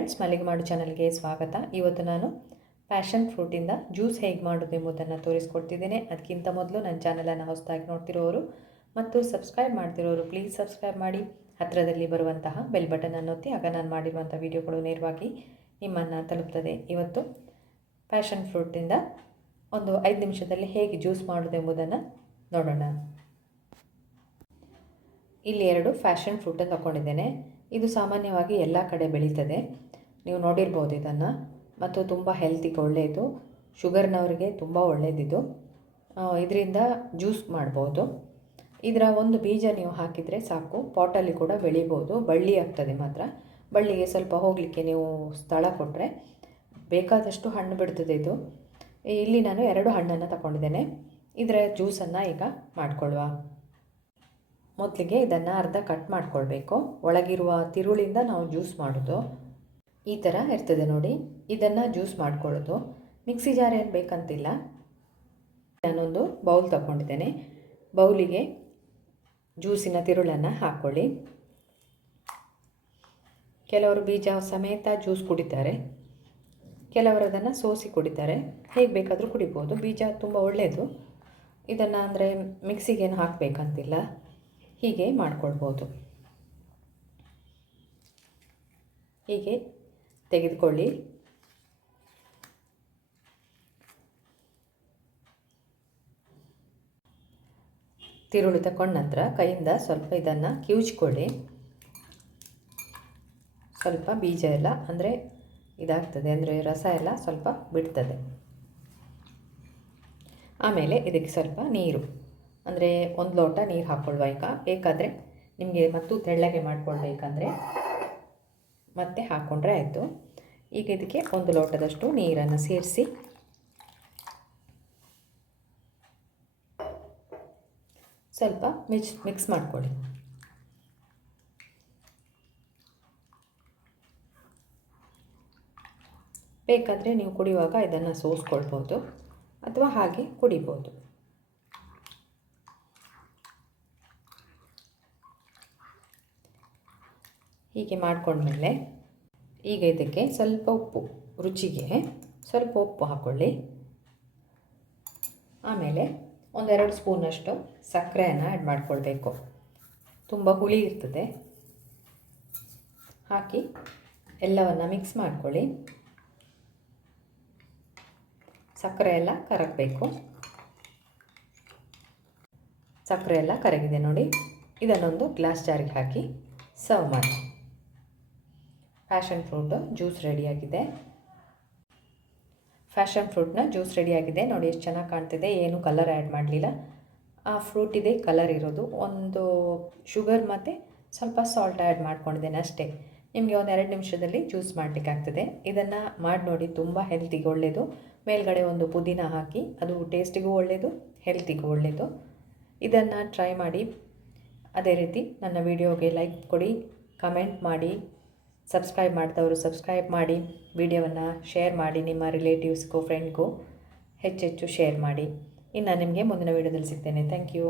Friends, ಮಲ್ಲಿಗೆ ಮಾಡು ಚಾನಲ್ಗೆ ಸ್ವಾಗತ. ಇವತ್ತು ನಾನು ಪ್ಯಾಷನ್ ಫ್ರೂಟಿಂದ ಜ್ಯೂಸ್ ಹೇಗೆ ಮಾಡೋದು ಎಂಬುದನ್ನು ತೋರಿಸ್ಕೊಡ್ತಿದ್ದೇನೆ. ಅದಕ್ಕಿಂತ ಮೊದಲು ನನ್ನ ಚಾನಲನ್ನು ಹೊಸದಾಗಿ ನೋಡ್ತಿರೋರು ಮತ್ತು ಸಬ್ಸ್ಕ್ರೈಬ್ ಮಾಡ್ತಿರೋರು ಪ್ಲೀಸ್ ಸಬ್ಸ್ಕ್ರೈಬ್ ಮಾಡಿ, ಹತ್ತಿರದಲ್ಲಿ ಬರುವಂತಹ ಬೆಲ್ ಬಟನನ್ನು ಒತ್ತಿ. ಆಗ ನಾನು ಮಾಡಿರುವಂಥ ವಿಡಿಯೋಗಳು ನೇರವಾಗಿ ನಿಮ್ಮನ್ನು ತಲುಪ್ತದೆ. ಇವತ್ತು ಪ್ಯಾಷನ್ ಫ್ರೂಟಿಂದ ಒಂದು 5 ನಿಮಿಷದಲ್ಲಿ ಹೇಗೆ ಜ್ಯೂಸ್ ಮಾಡೋದು ಎಂಬುದನ್ನು ನೋಡೋಣ. ಇಲ್ಲಿ 2 ಪ್ಯಾಷನ್ ಫ್ರೂಟನ್ನು ತಗೊಂಡಿದ್ದೇನೆ. ಇದು ಸಾಮಾನ್ಯವಾಗಿ ಎಲ್ಲ ಕಡೆ ಬೆಳೀತದೆ, ನೀವು ನೋಡಿರ್ಬೋದು ಇದನ್ನು. ಮತ್ತು ತುಂಬ ಹೆಲ್ತಿಗೆ ಒಳ್ಳೆಯದು, ಶುಗರ್ನವರಿಗೆ ತುಂಬ ಒಳ್ಳೆಯದಿದು. ಇದರಿಂದ ಜ್ಯೂಸ್ ಮಾಡ್ಬೋದು. ಇದರ ಒಂದು ಬೀಜ ನೀವು ಹಾಕಿದರೆ ಸಾಕು, ಪಾಟಲ್ಲಿ ಕೂಡ ಬೆಳಿಬೋದು. ಬಳ್ಳಿ ಆಗ್ತದೆ ಮಾತ್ರ. ಬಳ್ಳಿಗೆ ಸ್ವಲ್ಪ ಹೋಗಲಿಕ್ಕೆ ನೀವು ಸ್ಥಳ ಕೊಟ್ಟರೆ ಬೇಕಾದಷ್ಟು ಹಣ್ಣು ಬಿಡ್ತದೆ ಇದು. ಇಲ್ಲಿ ನಾನು 2 ಹಣ್ಣನ್ನು ತಗೊಂಡಿದ್ದೇನೆ. ಇದರ ಜ್ಯೂಸನ್ನು ಈಗ ಮಾಡಿಕೊಳ್ಳುವ. ಮೊದಲಿಗೆ ಇದನ್ನು ಅರ್ಧ ಕಟ್ ಮಾಡ್ಕೊಳ್ಬೇಕು. ಒಳಗಿರುವ ತಿರುಳಿಂದ ನಾವು ಜ್ಯೂಸ್ ಮಾಡೋದು. ಈ ಥರ ಇರ್ತದೆ ನೋಡಿ, ಇದನ್ನು ಜ್ಯೂಸ್ ಮಾಡ್ಕೊಳ್ಳೋದು. ಮಿಕ್ಸಿ ಜಾರ್ ಏನು ಬೇಕಂತಿಲ್ಲ. ನಾನೊಂದು ಬೌಲ್ ತಗೊಂಡಿದ್ದೇನೆ. ಬೌಲಿಗೆ ಜ್ಯೂಸಿನ ತಿರುಳನ್ನು ಹಾಕ್ಕೊಳ್ಳಿ. ಕೆಲವರು ಬೀಜ ಸಮೇತ ಜ್ಯೂಸ್ ಕುಡಿತಾರೆ, ಕೆಲವರು ಅದನ್ನು ಸೋಸಿ ಕುಡಿತಾರೆ. ಹೇಗೆ ಬೇಕಾದರೂ ಕುಡಿಬೋದು. ಬೀಜ ತುಂಬ ಒಳ್ಳೆಯದು. ಇದನ್ನು ಅಂದರೆ ಮಿಕ್ಸಿಗೇನು ಹಾಕಬೇಕಂತಿಲ್ಲ, ಹೀಗೆ ಮಾಡ್ಕೊಳ್ಬೋದು. ಹೀಗೆ ತೆಗೆದುಕೊಳ್ಳಿ. ತಿರುಳು ತಗೊಂಡ ನಂತರ ಕೈಯಿಂದ ಸ್ವಲ್ಪ ಇದನ್ನು ಕಿವುಚ್ಕೊಳ್ಳಿ. ಸ್ವಲ್ಪ ಬೀಜ ಎಲ್ಲ ಅಂದರೆ ಇದಾಗ್ತದೆ, ಅಂದರೆ ರಸ ಎಲ್ಲ ಸ್ವಲ್ಪ ಬಿಡ್ತದೆ. ಆಮೇಲೆ ಇದಕ್ಕೆ ಸ್ವಲ್ಪ ನೀರು, ಅಂದರೆ 1 ಲೋಟ ನೀರು ಹಾಕ್ಕೊಳ್ಳುವ. ಈಗ ಬೇಕಾದರೆ ನಿಮಗೆ ಮತ್ತು ತೆಳ್ಳಗೆ ಮಾಡ್ಕೊಳ್ಬೇಕಂದ್ರೆ ಮತ್ತೆ ಹಾಕ್ಕೊಂಡ್ರೆ ಆಯಿತು. ಈಗ ಇದಕ್ಕೆ 1 ಲೋಟದಷ್ಟು ನೀರನ್ನು ಸೇರಿಸಿ ಸ್ವಲ್ಪ ಮಿಕ್ಸ್ ಮಾಡ್ಕೊಳ್ಳಿ. ಬೇಕಾದರೆ ನೀವು ಕುಡಿಯುವಾಗ ಇದನ್ನು ಸೋಸ್ಕೊಳ್ಬೋದು ಅಥವಾ ಹಾಗೆ ಕುಡಿಬೋದು. ಹೀಗೆ ಮಾಡ್ಕೊಂಡ್ಮೇಲೆ ಈಗ ಇದಕ್ಕೆ ಸ್ವಲ್ಪ ಉಪ್ಪು, ರುಚಿಗೆ ಸ್ವಲ್ಪ ಉಪ್ಪು ಹಾಕ್ಕೊಳ್ಳಿ. ಆಮೇಲೆ 1-2 ಸ್ಪೂನಷ್ಟು ಸಕ್ಕರೆಯನ್ನು ಆ್ಯಡ್ ಮಾಡ್ಕೊಳ್ಬೇಕು. ತುಂಬ ಹುಳಿ ಇರ್ತದೆ. ಹಾಕಿ ಎಲ್ಲವನ್ನು ಮಿಕ್ಸ್ ಮಾಡ್ಕೊಳ್ಳಿ. ಸಕ್ಕರೆ ಎಲ್ಲ ಕರಗಬೇಕು. ಸಕ್ಕರೆ ಎಲ್ಲ ಕರಗಿದೆ ನೋಡಿ. ಇದನ್ನೊಂದು ಗ್ಲಾಸ್ ಜಾರಿಗೆ ಹಾಕಿ ಸರ್ವ್ ಮಾಡಿ. ಪ್ಯಾಷನ್ ಫ್ರೂಟ್ ಜ್ಯೂಸ್ ರೆಡಿಯಾಗಿದೆ. ಪ್ಯಾಷನ್ ಫ್ರೂಟ್ನ ಜ್ಯೂಸ್ ರೆಡಿಯಾಗಿದೆ ನೋಡಿ. ಎಷ್ಟು ಚೆನ್ನಾಗಿ ಕಾಣ್ತಿದೆ. ಏನು ಕಲರ್ ಆ್ಯಡ್ ಮಾಡಲಿಲ್ಲ. ಆ ಫ್ರೂಟ್ ಇದೆ ಕಲರ್ ಇರೋದು. ಒಂದು ಶುಗರ್ ಮತ್ತು ಸ್ವಲ್ಪ ಸಾಲ್ಟ್ ಆ್ಯಡ್ ಮಾಡ್ಕೊಂಡಿದ್ದೇನೆ ಅಷ್ಟೇ. ನಿಮಗೆ 1-2 ನಿಮಿಷದಲ್ಲಿ ಜ್ಯೂಸ್ ಮಾಡಲಿಕ್ಕಾಗ್ತದೆ. ಇದನ್ನು ಮಾಡಿ ನೋಡಿ, ತುಂಬ ಹೆಲ್ತಿಗೆ ಒಳ್ಳೆಯದು. ಮೇಲ್ಗಡೆ ಒಂದು ಪುದೀನ ಹಾಕಿ, ಅದು ಟೇಸ್ಟಿಗೂ ಒಳ್ಳೆಯದು, ಹೆಲ್ತಿಗೂ ಒಳ್ಳೆಯದು. ಇದನ್ನು ಟ್ರೈ ಮಾಡಿ. ಅದೇ ರೀತಿ ನನ್ನ ವಿಡಿಯೋಗೆ ಲೈಕ್ ಕೊಡಿ, ಕಮೆಂಟ್ ಮಾಡಿ. ಸಬ್ಸ್ಕ್ರೈಬ್ ಮಾಡಿದವರು ಸಬ್ಸ್ಕ್ರೈಬ್ ಮಾಡಿ. ವಿಡಿಯೋವನ್ನು ಶೇರ್ ಮಾಡಿ, ನಿಮ್ಮ ರಿಲೇಟಿವ್ಸ್ಗೂ ಫ್ರೆಂಡ್ಗೂ ಹೆಚ್ಚೆಚ್ಚು ಶೇರ್ ಮಾಡಿ. ಇನ್ನು ನಿಮಗೆ ಮುಂದಿನ ವಿಡಿಯೋದಲ್ಲಿ ಸಿಗ್ತೇನೆ. Thank you.